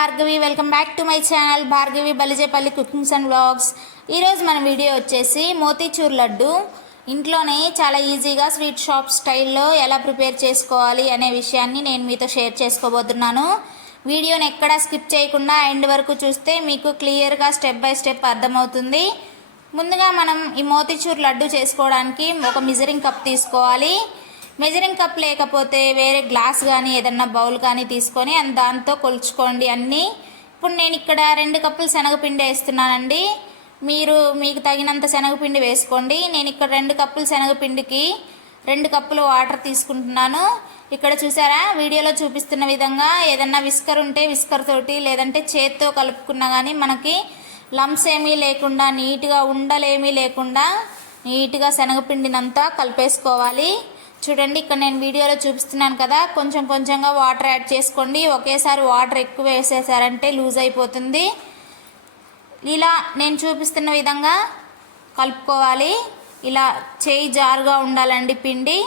Bhargavi welcome back to my channel Bhargavi Balijepalli cookings and vlogs. ఈరోజు మన video వచ్చేసి మోతీచూర్ లడ్డు. ఇంట్లోనే చాలా ఈజీగా స్వీట్ షాప్ స్టైల్లో ఎలా ప్రిపేర్ చేసుకోవాలి అనే విషయాన్ని నేను మీతో షేర్ చేసుకోబోతున్నాను. వీడియోని ఎక్కడా స్కిప్ చేయకుండా ఎండ్ వరకు చూస్తే మీకు క్లియర్గా స్టెప్ బై స్టెప్ అర్థమవుతుంది. ముందుగా మనం ఈ మోతీచూర్ లడ్డు చేసుకోవడానికి ఒక మిజరింగ్ కప్ తీసుకోవాలి. మెజరింగ్ కప్ లేకపోతే వేరే గ్లాస్ కానీ ఏదన్నా బౌల్ కానీ తీసుకొని దాంతో కొలుచుకోండి అన్నీ. ఇప్పుడు నేను ఇక్కడ రెండు కప్పులు శనగపిండి వేస్తున్నానండి. మీరు మీకు తగినంత శనగపిండి వేసుకోండి. నేను ఇక్కడ రెండు కప్పులు శనగపిండికి రెండు కప్పులు వాటర్ తీసుకుంటున్నాను. ఇక్కడ చూసారా? వీడియోలో చూపిస్తున్న విధంగా ఏదన్నా విస్కర్ ఉంటే విస్కర్ తోటి లేదంటే చేత్తో కలుపుకున్నా కానీ మనకి లంప్స్ ఏమీ లేకుండా నీట్గా ఉండలేమీ లేకుండా నీట్గా శనగపిండినంతా కలిపేసుకోవాలి. చూడండి ఇక్కడ నేను వీడియోలో చూపిస్తున్నాను కదా. కొంచెం కొంచెంగా వాటర్ యాడ్ చేసుకోండి. ఒకేసారి వాటర్ ఎక్కువ వేసేసారంటే లూజ్ అయిపోతుంది. ఇలా నేను చూపిస్తున్న విధంగా కలుపుకోవాలి. ఇలా చేయి జారుగా ఉండాలండి పిండి.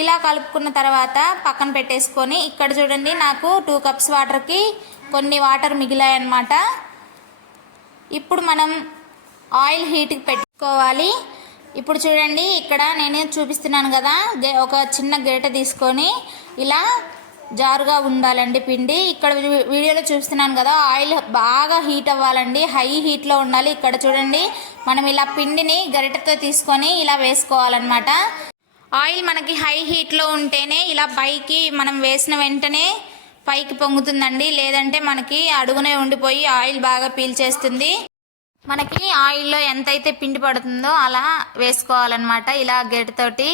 ఇలా కలుపుకున్న తర్వాత పక్కన పెట్టేసుకొని ఇక్కడ చూడండి నాకు టూ కప్స్ వాటర్కి కొన్ని వాటర్ మిగిలాయన్నమాట. ఇప్పుడు మనం ఆయిల్ హీట్కి పెట్టుకోవాలి. ఇప్పుడు చూడండి ఇక్కడ నేను చూపిస్తున్నాను కదా ఒక చిన్న గరిటె తీసుకొని ఇలా జారుగా ఉండాలండి పిండి. ఇక్కడ వీడియోలో చూపిస్తున్నాను కదా ఆయిల్ బాగా హీట్ అవ్వాలండి హై హీట్లో ఉండాలి. ఇక్కడ చూడండి మనం ఇలా పిండిని గరిటెతో తీసుకొని ఇలా వేసుకోవాలన్నమాట. ఆయిల్ మనకి హై హీట్లో ఉంటేనే ఇలా పైకి మనం వేసిన వెంటనే పైకి పొంగుతుందండి. లేదంటే మనకి అడుగునే ఉండిపోయి ఆయిల్ బాగా పీల్చేస్తుంది. మనకి ఆయిల్లో ఎంతైతే పిండి పడుతుందో అలా వేసుకోవాలన్నమాట. ఇలా గెటతోటి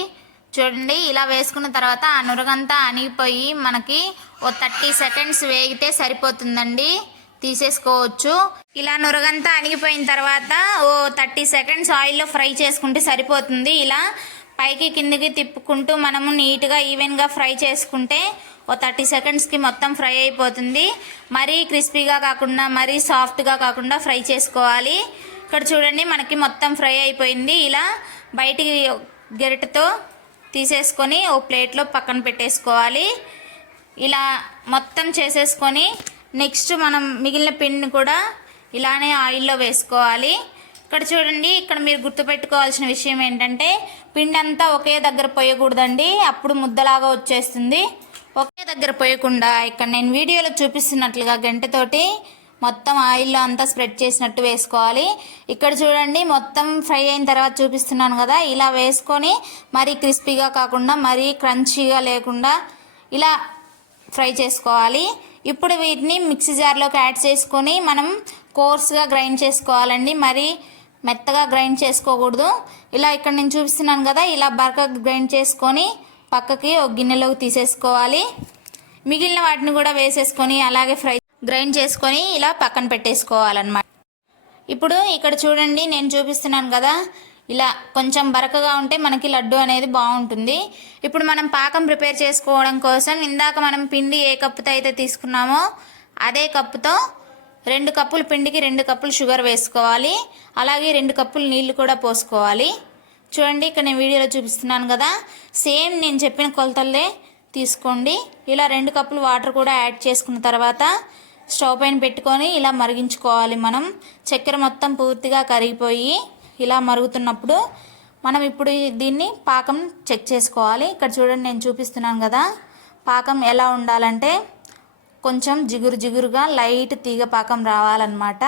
చూడండి ఇలా వేసుకున్న తర్వాత ఆ నురగంతా అణిగిపోయి మనకి ఓ థర్టీ సెకండ్స్ వేగితే సరిపోతుందండి. తీసేసుకోవచ్చు. ఇలా నురగంతా అణిగిపోయిన తర్వాత ఓ థర్టీ సెకండ్స్ ఆయిల్లో ఫ్రై చేసుకుంటే సరిపోతుంది. ఇలా పైకి కిందికి తిప్పుకుంటూ మనము నీట్గా ఈవెన్గా ఫ్రై చేసుకుంటే ఓ థర్టీ సెకండ్స్కి మొత్తం ఫ్రై అయిపోతుంది. మరీ క్రిస్పీగా కాకుండా మరీ సాఫ్ట్గా కాకుండా ఫ్రై చేసుకోవాలి. ఇక్కడ చూడండి మనకి మొత్తం ఫ్రై అయిపోయింది. ఇలా బయటికి గెరిటతో తీసేసుకొని ఓ ప్లేట్లో పక్కన పెట్టేసుకోవాలి. ఇలా మొత్తం చేసేసుకొని నెక్స్ట్ మనం మిగిలిన పిండిని కూడా ఇలానే ఆయిల్లో వేసుకోవాలి. ఇక్కడ చూడండి ఇక్కడ మీరు గుర్తుపెట్టుకోవాల్సిన విషయం ఏంటంటే పిండి అంతా ఒకే దగ్గర పోయకూడదండి. అప్పుడు ముద్దలాగా వచ్చేస్తుంది. ఒకే దగ్గర పోయకుండా ఇక్కడ నేను వీడియోలో చూపిస్తున్నట్లుగా గంటతోటి మొత్తం ఆయిల్లో అంతా స్ప్రెడ్ చేసినట్టు వేసుకోవాలి. ఇక్కడ చూడండి మొత్తం ఫ్రై అయిన తర్వాత చూపిస్తున్నాను కదా ఇలా వేసుకొని మరీ క్రిస్పీగా కాకుండా మరీ క్రంచీగా లేకుండా ఇలా ఫ్రై చేసుకోవాలి. ఇప్పుడు వీటిని మిక్సీ జార్లోకి యాడ్ చేసుకొని మనం కోర్స్గా గ్రైండ్ చేసుకోవాలండి. మరి మెత్తగా గ్రైండ్ చేసుకోకూడదు. ఇలా ఇక్కడ నేను చూపిస్తున్నాను కదా ఇలా బరక గ్రైండ్ చేసుకొని పక్కకి ఒక గిన్నెలోకి తీసేసుకోవాలి. మిగిలిన వాటిని కూడా వేసేసుకొని అలాగే ఫ్రై గ్రైండ్ చేసుకొని ఇలా పక్కన పెట్టేసుకోవాలన్నమాట. ఇప్పుడు ఇక్కడ చూడండి నేను చూపిస్తున్నాను కదా ఇలా కొంచెం బరకగా ఉంటే మనకి లడ్డు అనేది బాగుంటుంది. ఇప్పుడు మనం పాకం ప్రిపేర్ చేసుకోవడం కోసం ఇందాక మనం పిండి ఏ కప్పుతో అయితే తీసుకున్నామో అదే కప్పుతో రెండు కప్పులు పిండికి రెండు కప్పులు షుగర్ వేసుకోవాలి. అలాగే రెండు కప్పులు నీళ్ళు కూడా పోసుకోవాలి. చూడండి ఇక్కడ నేను వీడియోలో చూపిస్తున్నాను కదా. సేమ్ నేను చెప్పిన కొలతల్లే తీసుకోండి. ఇలా రెండు కప్పులు వాటర్ కూడా యాడ్ చేసుకున్న తర్వాత స్టవ్ పైన పెట్టుకొని ఇలా మరిగించుకోవాలి మనం. చక్కెర మొత్తం పూర్తిగా కరిగిపోయి ఇలా మరుగుతున్నప్పుడు మనం ఇప్పుడు దీన్ని పాకం చెక్ చేసుకోవాలి. ఇక్కడ చూడండి నేను చూపిస్తున్నాను కదా. పాకం ఎలా ఉండాలంటే కొంచెం జిగురు జిగురుగా లైట్ తీగ పాకం రావాలన్నమాట.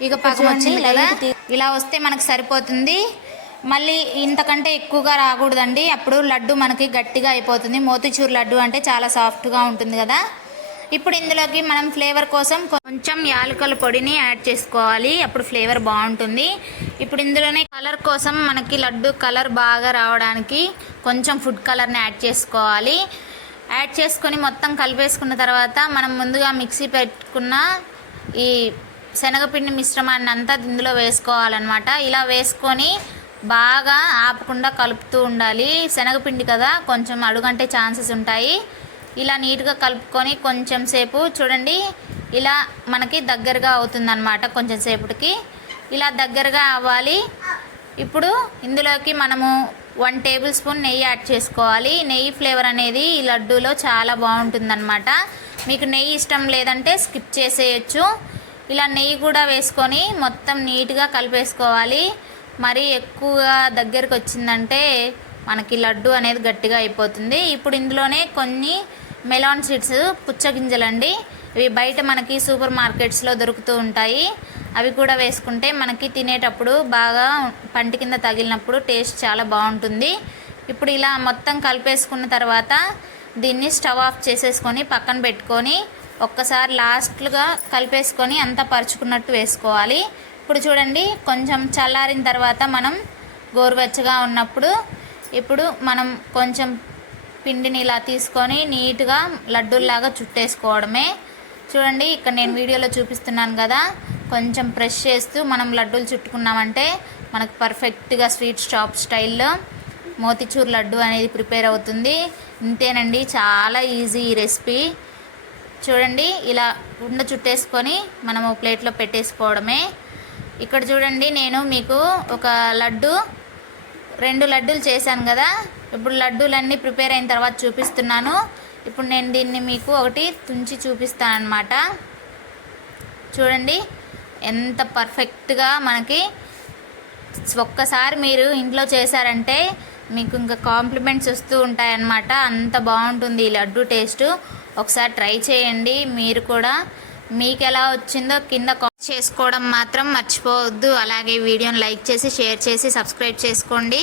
తీగ పాకం వచ్చి లైట్ ఇలా వస్తే మనకు సరిపోతుంది. మళ్ళీ ఇంతకంటే ఎక్కువగా రాకూడదండి. అప్పుడు లడ్డు మనకి గట్టిగా అయిపోతుంది. మోతిచూర్ లడ్డు అంటే చాలా సాఫ్ట్గా ఉంటుంది కదా. ఇప్పుడు ఇందులోకి మనం ఫ్లేవర్ కోసం కొంచెం యాలకుల పొడిని యాడ్ చేసుకోవాలి. అప్పుడు ఫ్లేవర్ బాగుంటుంది. ఇప్పుడు ఇందులోనే కలర్ కోసం మనకి లడ్డు కలర్ బాగా రావడానికి కొంచెం ఫుడ్ కలర్ని యాడ్ చేసుకోవాలి. యాడ్ చేసుకొని మొత్తం కలిపేసుకున్న తర్వాత మనం ముందుగా మిక్సీ పెట్టుకున్న ఈ శనగపిండి మిశ్రమాన్ని అంతా ఇందులో వేసుకోవాలన్నమాట. ఇలా వేసుకొని బాగా ఆపకుండా కలుపుతూ ఉండాలి. శనగపిండి కదా కొంచెం అడుగంటే ఛాన్సెస్ ఉంటాయి. ఇలా నీట్గా కలుపుకొని కొంచెం సేపు చూడండి ఇలా మనకి దగ్గరగా అవుతుందన్నమాట కొంచెం సేపటికి. ఇలా దగ్గరగా అవ్వాలి. ఇప్పుడు ఇందులోకి మనము వన్ టేబుల్ స్పూన్ నెయ్యి యాడ్ చేసుకోవాలి. నెయ్యి ఫ్లేవర్ అనేది ఈ లడ్డూలో చాలా బాగుంటుందన్నమాట. మీకు నెయ్యి ఇష్టం లేదంటే స్కిప్ చేసేయచ్చు. ఇలా నెయ్యి కూడా వేసుకొని మొత్తం నీట్గా కలిపేసుకోవాలి. మరీ ఎక్కువగా దగ్గరికి వచ్చిందంటే మనకి లడ్డు అనేది గట్టిగా అయిపోతుంది. ఇప్పుడు ఇందులోనే కొన్ని మెలాన్ సీడ్స్ పుచ్చగింజలండి ఇవి బయట మనకి సూపర్ మార్కెట్స్లో దొరుకుతూ ఉంటాయి. అవి కూడా వేసుకుంటే మనకి తినేటప్పుడు బాగా పంటి కింద తగిలినప్పుడు టేస్ట్ చాలా బాగుంటుంది. ఇప్పుడు ఇలా మొత్తం కలిపేసుకున్న తర్వాత దీన్ని స్టవ్ ఆఫ్ చేసేసుకొని పక్కన పెట్టుకొని ఒక్కసారి లాస్ట్గా కలిపేసుకొని అంతా పరుచుకున్నట్టు వేసుకోవాలి. ఇప్పుడు చూడండి కొంచెం చల్లారిన తర్వాత మనం గోరువెచ్చగా ఉన్నప్పుడు ఇప్పుడు మనం కొంచెం పిండిని ఇలా తీసుకొని నీట్గా లడ్డూల్లాగా చుట్టేసుకోవడమే. చూడండి ఇక్కడ నేను వీడియోలో చూపిస్తున్నాను కదా కొంచెం ప్రెస్ చేస్తూ మనం లడ్డూలు చుట్టుకున్నామంటే మనకు పర్ఫెక్ట్గా స్వీట్ షాప్ స్టైల్లో మోతిచూర్ లడ్డు అనేది ప్రిపేర్ అవుతుంది. ఇంతేనండి చాలా ఈజీ ఈ రెసిపీ. చూడండి ఇలా ఉండ చుట్టేసుకొని మనము ప్లేట్లో పెట్టేసుకోవడమే. ఇక్కడ చూడండి నేను మీకు ఒక లడ్డు రెండు లడ్డూలు చేశాను కదా. ఇప్పుడు లడ్డూలన్నీ ప్రిపేర్ అయిన తర్వాత చూపిస్తున్నాను. ఇప్పుడు నేను దీన్ని మీకు ఒకటి తుంచి చూపిస్తాను అనమాట చూడండి ఎంత పర్ఫెక్ట్గా మనకి ఒక్కసారి మీరు ఇంట్లో చేశారంటే మీకు ఇంకా కాంప్లిమెంట్స్ వస్తూ ఉంటాయన్నమాట. అంత బాగుంటుంది ఈ లడ్డు టేస్ట్. ఒకసారి ట్రై చేయండి. మీరు కూడా మీకు ఎలా వచ్చిందో కింద చేసుకోవడం మాత్రం మర్చిపోవద్దు. అలాగే వీడియోని లైక్ చేసి షేర్ చేసి సబ్స్క్రైబ్ చేసుకోండి.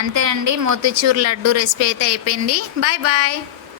అంతేనండి. మోతిచూర్ లడ్డు రెసిపీ అయితే అయిపోయింది. Bye bye.